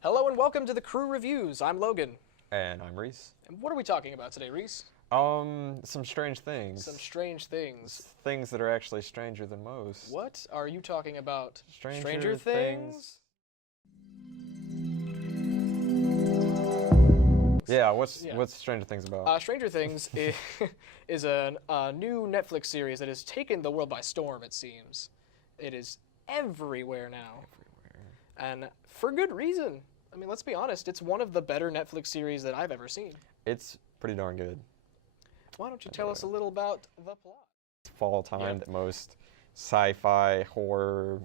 Hello and welcome to the Crew Reviews. I'm Logan. And I'm Reese. And what are we talking about today, Reese? Some strange things. Some strange things. Things that are actually stranger than most. What are you talking about? Stranger Things? Yeah, what's Stranger Things about? Stranger Things is a new Netflix series that has taken the world by storm, it seems. It is everywhere now. And for good reason. I mean, let's be honest, it's one of the better Netflix series that I've ever seen. It's pretty darn good. Why don't you tell us a little about the plot? It's fall time that most sci-fi horror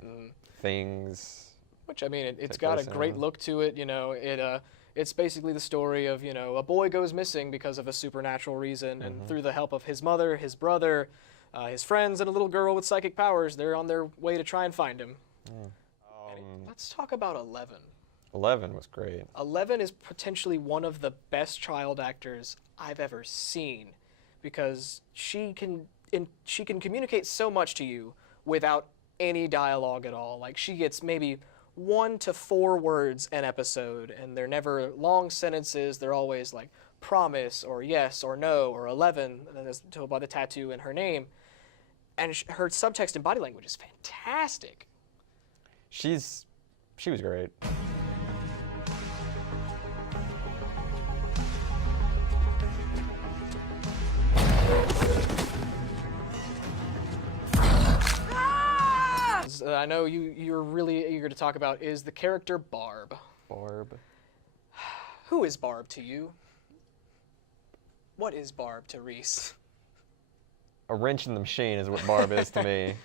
things. Which, I mean, it's got a great look to it, you know. It's basically the story of, you know, a boy goes missing because of a supernatural reason, and through the help of his mother, his brother, his friends, and a little girl with psychic powers, they're on their way to try and find him. Let's talk about 11. 11 was great. 11 is potentially one of the best child actors I've ever seen, because she can communicate so much to you without any dialogue at all. Like, she gets maybe 1 to 4 words an episode, and they're never long sentences. They're always like promise or yes or no or 11, and then that's told by the tattoo in her name. And her subtext and body language is fantastic. She was great. I know you're really eager to talk about is the character Barb. Barb. Who is Barb to you? What is Barb to Reese? A wrench in the machine is what Barb is to me.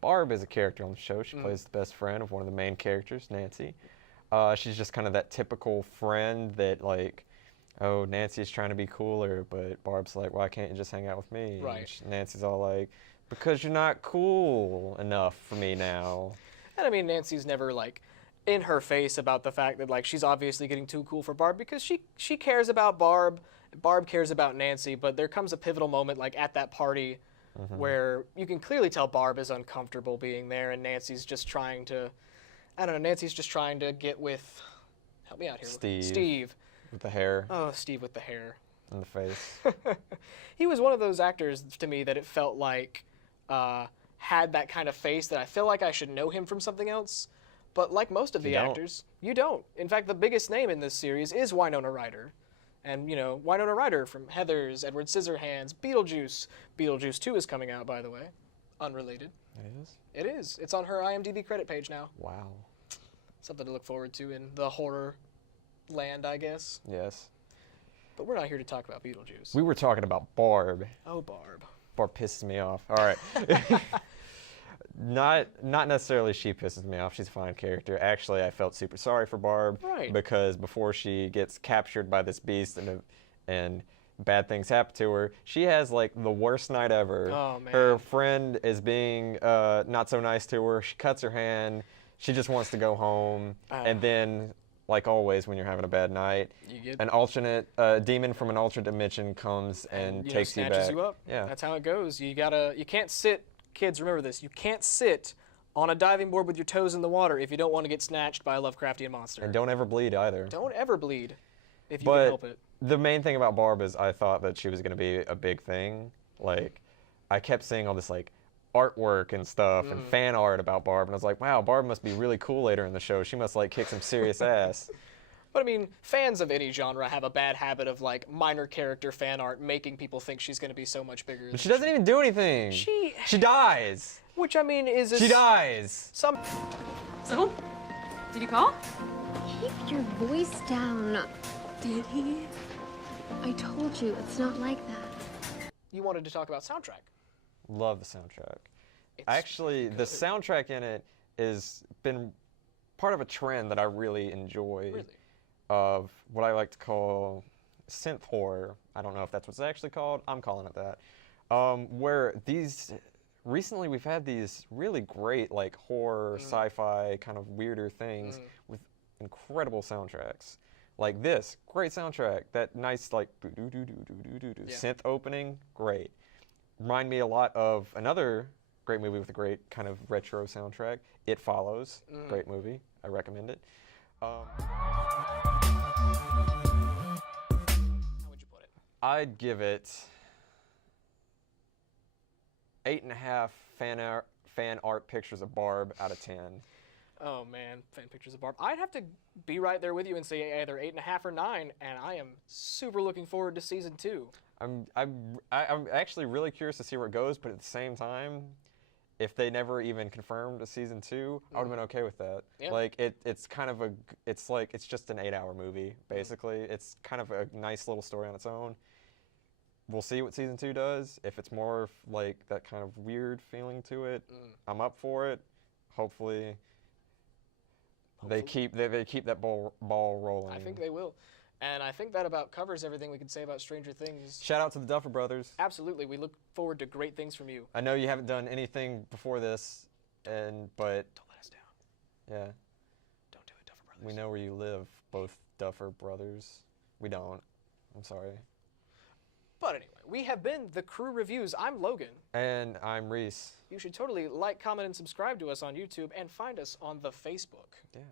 Barb is a character on the show. She plays the best friend of one of the main characters, Nancy. She's just kind of that typical friend that, like, oh, Nancy's trying to be cooler, but Barb's like, why can't you just hang out with me? Right. And Nancy's all like, because you're not cool enough for me now. And I mean, Nancy's never, like, in her face about the fact that, like, she's obviously getting too cool for Barb, because she cares about Barb. Barb cares about Nancy, but there comes a pivotal moment, like, at that party where you can clearly tell Barb is uncomfortable being there, and Nancy's just trying to, I don't know, Nancy's just trying to get with, help me out here. Steve. With the hair. Oh, Steve with the hair. And the face. He was one of those actors to me that it felt like had that kind of face that I feel like I should know him from something else. But like most of the actors, you don't. In fact, the biggest name in this series is Winona Ryder. And, you know, Winona Ryder from Heathers, Edward Scissorhands, Beetlejuice. Beetlejuice 2 is coming out, by the way. Unrelated. It is? It is. It's on her IMDb credit page now. Wow. Something to look forward to in the horror land, I guess. Yes. But we're not here to talk about Beetlejuice. We were talking about Barb. Oh, Barb. Barb pisses me off. All right. Not necessarily she pisses me off. She's a fine character. Actually, I felt super sorry for Barb. Right. Because before she gets captured by this beast and bad things happen to her, she has, like, the worst night ever. Oh, man. Her friend is being not so nice to her. She cuts her hand. She just wants to go home. And then, like always when you're having a bad night, an alternate demon from an alternate dimension comes and takes you back. Snatches you up. Yeah. That's how it goes. You can't sit, kids, remember this, you can't sit on a diving board with your toes in the water if you don't want to get snatched by a Lovecraftian monster. And don't ever bleed either. Don't ever bleed if you can help it. The main thing about Barb is I thought that she was going to be a big thing. Like, I kept seeing all this, like, artwork and stuff and fan art about Barb, and I was like, wow, Barb must be really cool later in the show. She must, like, kick some serious ass. But I mean, fans of any genre have a bad habit of, like, minor character fan art making people think she's going to be so much bigger. But she doesn't even do anything. She dies. Which, I mean, is... She dies. So? Did you call? Keep your voice down. Did he? I told you, it's not like that. You wanted to talk about soundtrack. Love the soundtrack. Actually, the soundtrack in it has been part of a trend that I really enjoy. Really? Of what I like to call synth horror. I don't know if that's what it's actually called. I'm calling it that. Where recently we've had these really great, like, horror, sci-fi, kind of weirder things with incredible soundtracks. Like this, great soundtrack. That nice, like, synth opening, great. remind me a lot of another great movie with a great kind of retro soundtrack. It Follows. Great movie. I recommend it. How would you put it? I'd give it 8.5 fan art pictures of Barb out of 10. Oh man, fan pictures of Barb. I'd have to be right there with you and say either 8.5 or 9, and I am super looking forward to season 2. I'm actually really curious to see where it goes, but at the same time, if they never even confirmed a season 2, I would have been okay with that. Yeah. Like it's kind of it's just an 8-hour movie basically. It's kind of a nice little story on its own. We'll see what season 2 does. If it's more like that kind of weird feeling to it, I'm up for it. Hopefully. They keep that ball rolling. I think they will. And I think that about covers everything we can say about Stranger Things. Shout out to the Duffer Brothers. Absolutely. We look forward to great things from you. I know you haven't done anything before this, but Don't let us down. yeah, Don't do it, Duffer Brothers. we know where you live, both Duffer Brothers. We don't. I'm sorry. But anyway, we have been The Crew Reviews. I'm Logan. And I'm Reese. You should totally like, comment, and subscribe to us on YouTube and find us on the Facebook. Yes.